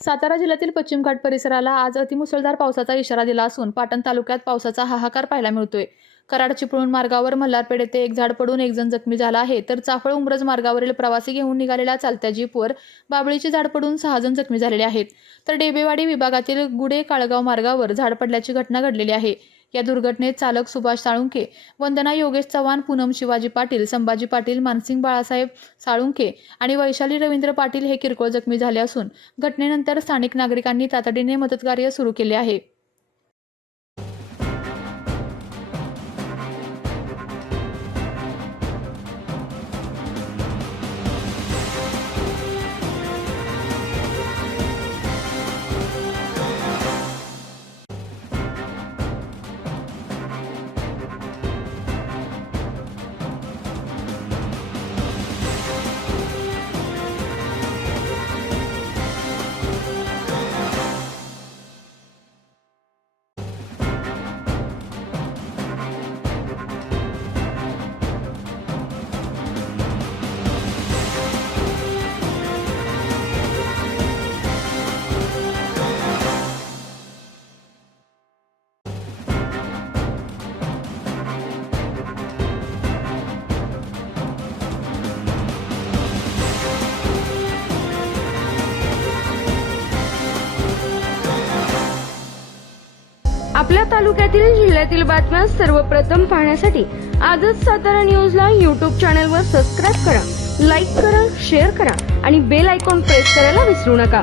सातारा जिल्ह्यातील पश्चिम घाट परिसराला आज अतिमुसळधार पावसाचा इशारा दिला असून पाटण तालुक्यात पावसाचा हाहाकार पाहायला मिळतोय। कराड चिपळूण मार्गावर मल्हारपेठ येथे एक झाड पडून एक जण जखमी झाला आहे, तर चाफळ उंब्रज मार्गावरील प्रवासी घेऊन निघालेल्या चालत्या जीपवर बाबळीचे झाड पडून 6 जण जखमी झालेले आहेत। तर डेबेवाडी विभागातील गुडे काळगाव मार्गावर झाड पडल्याची घटना घडलेली आहे। या दुर्घटनेत चालक सुभाष साळुंखे, वंदना योगेश चव्हाण, पूनम शिवाजी पाटील, संभाजी पाटील, मानसिंग बाळासाहेब साळुंखे आणि वैशाली रवींद्र पाटील हे किरकोळ जखमी झाले असून घटनेनंतर स्थानिक नागरिकांनी तातडीने मदतकार्य सुरू केले आहे। आपल्या तालुक्यातील जिल्ह्यातील बातम्या सर्वप्रथम पाहण्यासाठी आजच सातारा न्यूजला YouTube चॅनलवर सबस्क्राईब करा, लाईक करा, शेअर करा आणि बेल आयकॉन प्रेस करायला विसरू नका।